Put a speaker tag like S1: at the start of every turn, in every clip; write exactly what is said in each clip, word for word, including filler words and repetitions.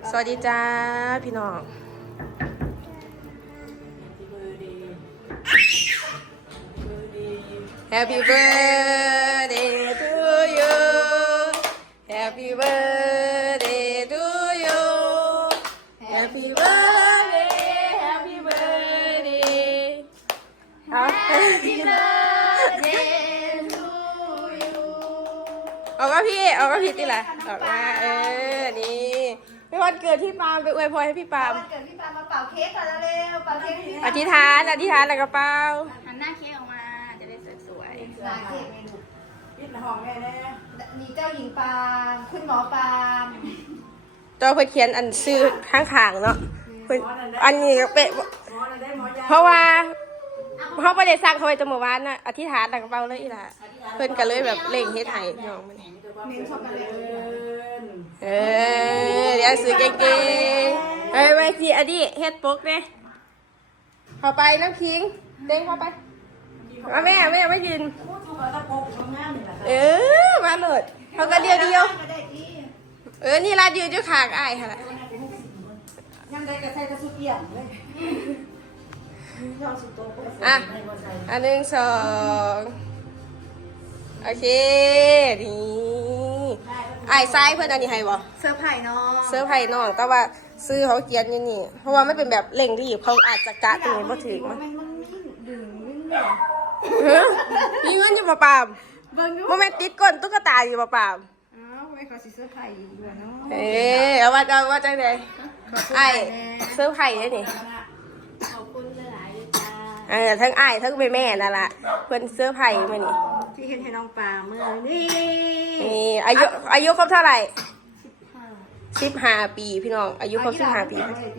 S1: สวัสดีจ้าพี่น้อง Happy birthday to you Happy birthday to you Happy birthday Happy birthday Happy birthday to you ออกมาพี่ออกมาพี่ติล่ะออกมาเออนี่ไม่วันเกิดพี่ปามไปอวยพรให้พี่ปาม
S2: วันเกิดพี่ปามมาเป่าเค้กก่อนเร็วเป่าเค้กให้พี่
S1: อธิษฐานอธิษฐานแล้วก็เป่า
S3: หันหน้าเค้กออกมาจะได้สวยๆ
S2: หน้าเค้กเมนู
S4: ปิดห้องแม่แน่
S2: นี่เจ้าหญิงปามคุณหมอปาม
S1: ตัวเพื่อเขียนอันซื้อข้างๆเนาะอันนี้เป๊ะเพราะว่าเขาไม่ได้สร้างเขาไว้จมูกวานนะอธิษฐานแล้วก็เป่าเลยอีหล่ะเพิ่นก็เลยแบบเล่งเฮ็ดให้พี่น้องมัน
S2: เมนช็อกโกแลต
S1: เออเดี๋ยวซื้อเก่งๆเฮ้ยไปสิอันนี้เฮ็ดปกเนี่ยเข้าไปน้ำขิงเด้งเข้าไปเอาแม่แม่ไม่กินเออมาโหลดเขาก็เดียวเดียวเออนี่ร้านยืนอยู่ข้างอ้ายค่ะล่ะ
S2: ยังได้กระใส่กระสุนเปี่ยมเลย
S1: อ่ะอันหนึ่งสองโอเคนี่ไอ้ไส้เพื่อนอันนี้ให้บ่
S2: เซอร์ไพรส์น้อง
S1: เสื้อไผ่น้องแต่ว่าซื้อเขาเขียนอย่างนี้เพราะว่ามันเป็นแบบเร่งรีบเขาอาจจะกะตรงนี้บ่ถึง
S2: มั
S1: มั้
S2: น
S1: ย
S2: มันดื่มวิ่งเนี่ย
S1: มีเงินอยู่บ่ปาม
S2: เบิ้งดู
S1: บ่แม่นติดก้นตุ๊กตาอยู่บ่ปาม
S2: อ้าวไม่ขอสิเซอร์ไพรส์อยู่เนาะ
S1: เอ๊ะเอาว่าเอาว่าจังได๋ไอ้เสื้อไผ่เด้นี่
S3: ขอบคุณหลายๆจ้า
S1: เออทั้งอ้ายทั้งแม่แม่นั่นล่ะเพิ่นเสื้อไผ่มื้อนี้
S2: ที่เห็นให้น้องปามเมื่อนี่
S1: นี่อายุอายุครบเท่าไหร่สิบห้าปีพี่น้องอายุครบสิบห้าปี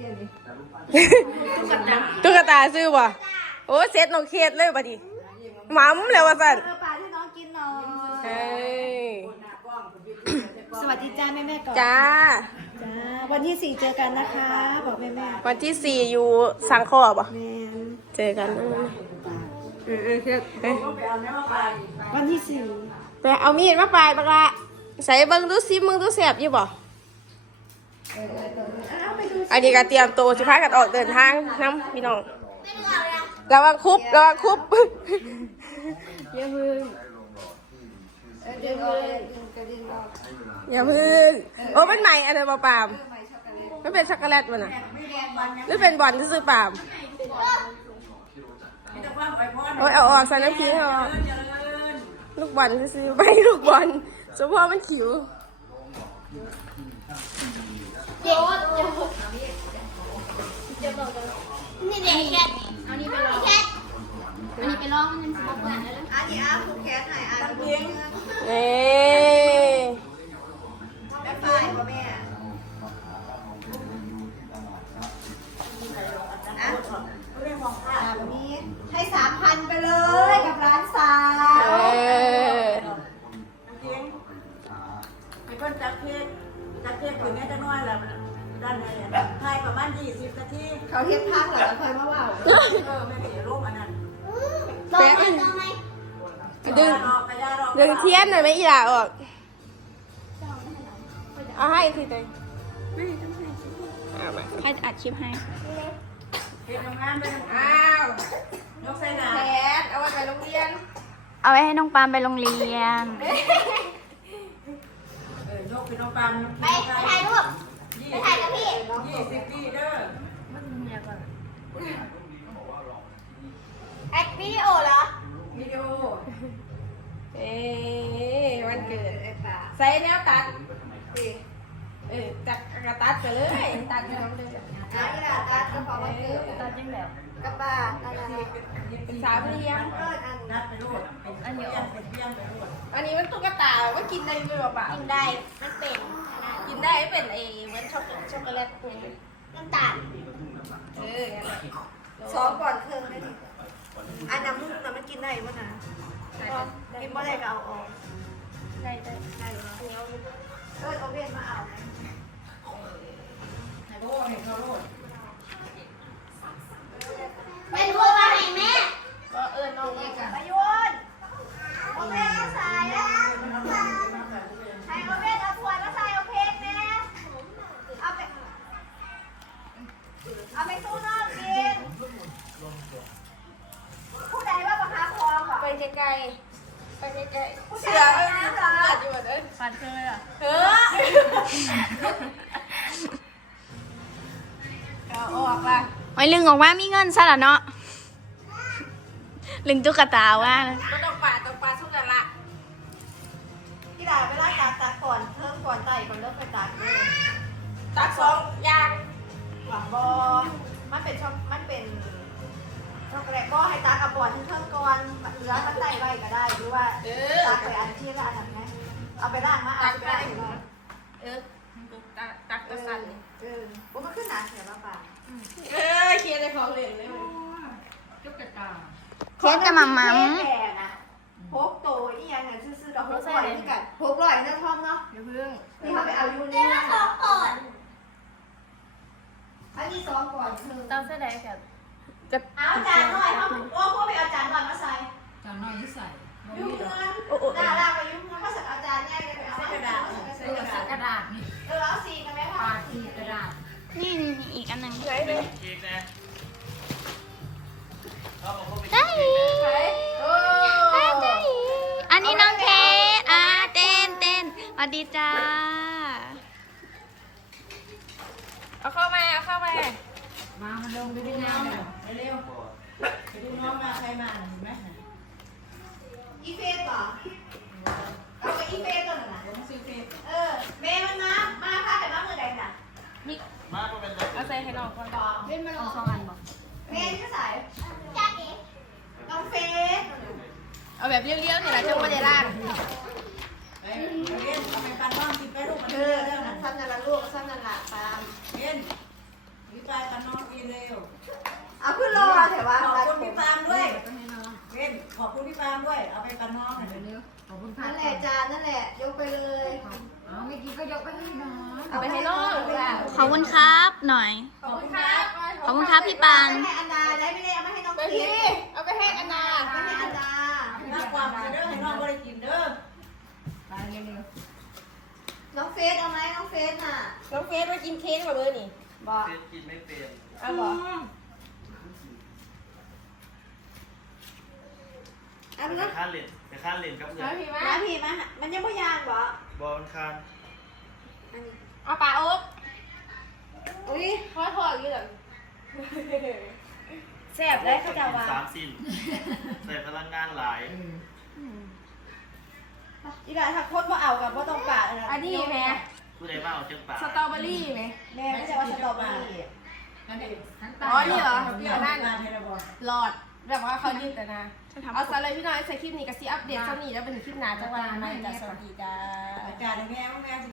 S1: ตุ๊กตาซื้อบ่โอ้เซ็ตน้องเคสเลยบัดนี้หมัมเลยว่าซั่น
S2: เออปลาที่น้องกินหน่อย
S1: เฮ้ย
S2: สวัสดีจ้าแม่แม่ก่อน
S1: จ้า
S2: จ้าวันที่สี่เจอกันนะคะบอกแม่แม่
S1: วันที่สี่อยู่สังคอบ่
S2: แม่
S1: เจอกันเออเออเออเออ
S2: วันที่สี่
S1: แต่เอามีดมาปลายบักละใส่เบิ่งดูซิมึงดูแสบอยู่บ่
S2: เออเออเอาไปดู
S1: อันนี้ก็เตรียมตัวสิพากันออกเดินทางนํพี่น้องระวังคุบระวังคุบอย่าพึ่ง
S2: เออเดี๋ยวเอาดึงกระดิ่งออก
S1: อย่าพึ่งโอ้มันใหม่อันนี้บ่ปาม
S2: ใหม่ช็อกโกแลต
S1: มันเป็นช็อกโกแลตมันน่ะ
S2: ไม่แดงบอลนะ
S1: หรือเป็นบอลที่ซื้อปามโอ้ยเอาออกใส่น้ำพริกเอาออกลูกบอลที่ซื้อไปลูกบอลเฉพาะมันขิว
S3: โยนโยนนี่เด็กแคทเอานี่ไปลองแคทอันนี้ไปลองมันยังสนุกกว่าแล้ว
S2: อันนี้อาผูกแขนหน่อยอ่ะผูกแขน
S1: เอ้
S2: แม่ฝ่ายป่ะแม่อ่ะแบบนี้ให้สามพันไปเลยกับร้านสาว
S1: เออ
S4: ไอ้คนจับเพชรจับเพชรถึงแม้จะน้อยแล้วด้านในไทยประมาณยี่สิบนาที
S2: เขาเทียบพักเหรอเคยมาว่า
S4: เออแม่สีรูปอันนั้น
S3: ลองไหมลองไหม
S1: ดึง
S4: รอกระยารอ
S1: ดึงเทียนหน่อยไหมอีหล่าออกเอาให้คือเต็งเอามา
S3: ให้อัดคลิปให้
S4: เพชรทำงานไป
S1: อ้าวย
S4: กใส่หนา
S1: แขนเอาไว้ไปโรงเรียน
S3: เอาไว้ให้น้องปามไปโรงเรียน
S4: เออยกไปน้องปัง
S3: ไปถ่ายรูปไปถ่ายกับพี่
S4: ยี่สิบปีเด้อ
S3: แอควิดีโอเหรอ
S4: วิดีโอ
S1: เอ้วันเกิด
S2: ไอ้ป่า
S1: ใส่แนวตัดสิเออตัดกระตัดกันเลยตัดกันเลย
S2: อ่ะอีหลาตัดกระเป๋าวันเกิด
S3: ตอนยังแบบ
S2: กระป๋านั่นน่ะ
S1: เป็นสาวเรียง
S2: เอออัน
S4: นัดไปรูดอันนี้ออกเป็นเพี้ยนไปรูด
S1: อันนี้มันตุ๊กตาว่ากินได้ด้วยเปล่า
S3: กินได้มันเป็น
S1: กินได้ไม่เป็นไอ้เหมือนช็อกโกช็อกโกแลตพวกนี้
S3: น้ำตาล
S1: เอองั้นแหละ
S2: สองก่อนเครื่องได้ดิอันน้ำมุกน่ะมันกินได้ป่ะนะกินบ่ได้ก็เอาออก
S3: ได้ได้
S2: ได้เหรอเออเอาเวียนมาเอา
S4: ให้โลดให้เขาโลด
S3: ไม่รู้ว่าให้แม่
S1: ก็เออน้องนี่กัน
S2: ประยุนโอเคเอาสายนะให้เอาเวียนเอาขวดมาใส่เอาเพลงนะเอาไปเอาไปตู้นอกกินผู้ใดว่าประคาคองก่อน
S1: ไปไกลๆไปไกลๆ
S2: ผู้
S1: เสื
S2: ชา
S1: อย เอ้ย
S2: นะ
S1: เสื
S2: คะ
S1: ออยู่แบบนั้นฟันเคยอ่ะเออเอาออกละ
S3: ไว้ลึงออกมามีเงินซะละเนาะลึงตุ๊กตาว่า
S1: ก็ต้องปาดต้องปาดทุกอย่างละ
S2: ที่ด่าเวลาตักตักก่อนเพิ่มก่อนไต่ก่อนเริ่มไปตักเลย
S1: ตักสองอย่าง
S2: หวังบอมันเป็นช่องมันเป็นช็อกโกแลตบอให้ตักเอาก่อนที่เพิ่มก่อนเหลือมันไต่ไว้ก็ได้หรือว่า
S1: เออ
S2: ตักไปอันที่ละอันนั้นไงเอาไปล้างมาเอาไปล้างมา
S1: เออตักตัก
S2: เอ
S1: ตัว
S2: อ
S1: สั่น
S2: เออโอ้มันขึ้นหนาเสียบ้าป่า
S1: เออเคลียร์ในของเหลวเลย
S3: เค้กจะมามัม
S2: แก่นะพกโตนี่ยังไงซื่อๆเราพกลอยนี่กันพกลอยนี่ท่อมเนาะ
S1: เดี๋ยวพึ่ง
S2: นี่เขาไปเอายูนี่นะ
S3: ก่อน
S2: อันนี้ซองก่อนคือ
S1: ตามเสื้อแดงกับ
S2: เอาจานหน่อยเขาโอ้พวกไปเอาจานหน่อยมาใส่
S4: จานน้อยที่ใส่
S2: ยุ่งเงินด่าด่าไปยุ่งเงินมาใส่เอาจานแยกเลยไปเอากระดาษใส่กระดาษ
S4: กระดาษนี่
S2: เออเอาสีกันไหมคะ
S4: ปาทีกระดาษ
S3: นี่นี่นี่อีกอันหนึ่ง
S1: ไหนเลย
S5: เค้กนะเขาบอกว่าเป็น
S3: ได้
S1: ไหนโอ้
S3: อันนี้น้องเค้กอ่ะเต้นเต้นสวัสดีจ้า
S1: เอาเข้ามาเอาเข้ามา
S4: มามาลงไปดูน้องเร็วไปดูน้องมาใครมาเห็นไหม
S2: อีเฟสเหรอเอาไปอีเฟสตัวหนึ่งนะ
S4: ผมซื้อเฟซ
S2: เออเมย์มันมามาค่ะแต่มาเมื่อใดน่ะ
S5: มาเป็น
S1: เอาใส่ให้น้องก่อน
S2: ต่อ
S3: เล่นมาลองสองอันบอก
S2: เมย์ที่ใส่
S3: จ้าเอ๋
S2: น้องเฟส
S1: เอาแบบเลี้ยวๆนี่แหละจังไม่ได้ล่าง
S4: ไปเรียนทำไมปันน้องกินไปลูกมัน
S2: เอ
S4: เย
S2: อ
S4: อะแล้วนะ
S2: ซ้ำนั่นละลูกซ้ำนั่นละตาม
S4: เรียนวิจัยปันน้องกินเร็ว
S2: เอาขึ้นรอเถอะว่า
S4: ขอบคุณพี่ปามด้วยเรียนขอบคุณพี่ปามด้วยเอาไปปันน้องหน่อยเร็วขอบคุณค่ะ
S2: นั่นแหละจานนั่นแหละยกไปเลย
S4: เอาไม่กินก็ยกไปให้น้อง
S1: เอาไปให้น้องค่ะ
S3: ขอบคุณครับหน่อย
S1: ขอบคุณครับ
S3: ขอบคุณครับพี่ปาน
S2: ไม่ให้อันดาได้ไม่ได้เอามาให้น้อง
S1: ไป
S2: เค้
S1: พี่
S2: ก
S1: เอาไปให้อันนา
S2: ไม่ให้อันดา
S4: มากกว่าเด้อให้น้องก็ได้กินเด้อไปเร็ว
S2: น้องเฟสเอาไหมน้องเฟสน่ะ
S1: น้องเฟสมากินเค้กมาเบอร์นี่
S2: บอก
S5: เค้กกินไม่เป็น
S1: เอาบอก
S2: เอาไป
S5: ไป
S2: นะ
S5: ค่าเล่นไปค่าเล่นกับเพื่อ
S1: เอา
S5: น
S1: พี่มา
S2: มาพี่มามันยังไม่ยางบ่
S5: บอลคาน
S2: อันนี้
S1: เอาปลาโอ๊บ
S2: อุ้ย
S1: ทอดทอดอยู่แบบแซ่บได้ข้าวจาวา
S5: สามสิ้นใส่พลังงานหลาย
S2: อีดาถ้าโคตรว่าเอากับว่าต้องปาด
S1: อันนี้แม่
S5: ผู้ใดมาเอาเชียงป่า
S1: สตรอเบอรี่ไหม
S2: แม่ไม่ใช่ว่าสตรอเบอรี่
S4: อันนี้ทั้งตา
S1: อ๋อนี่เหรอ
S4: เปรี้ยวนั่นเทเลบอล
S1: หลอดแบบว่าเขายืดแต่นะเอาสไลด์พี่น้อยใส่คลิปนี้กับซีอัปเดตเท่านี้แล้วเป็นคลิปหนาจังหวะใหม่จากสวัสดีจ้า
S4: อากาศในแม่แม่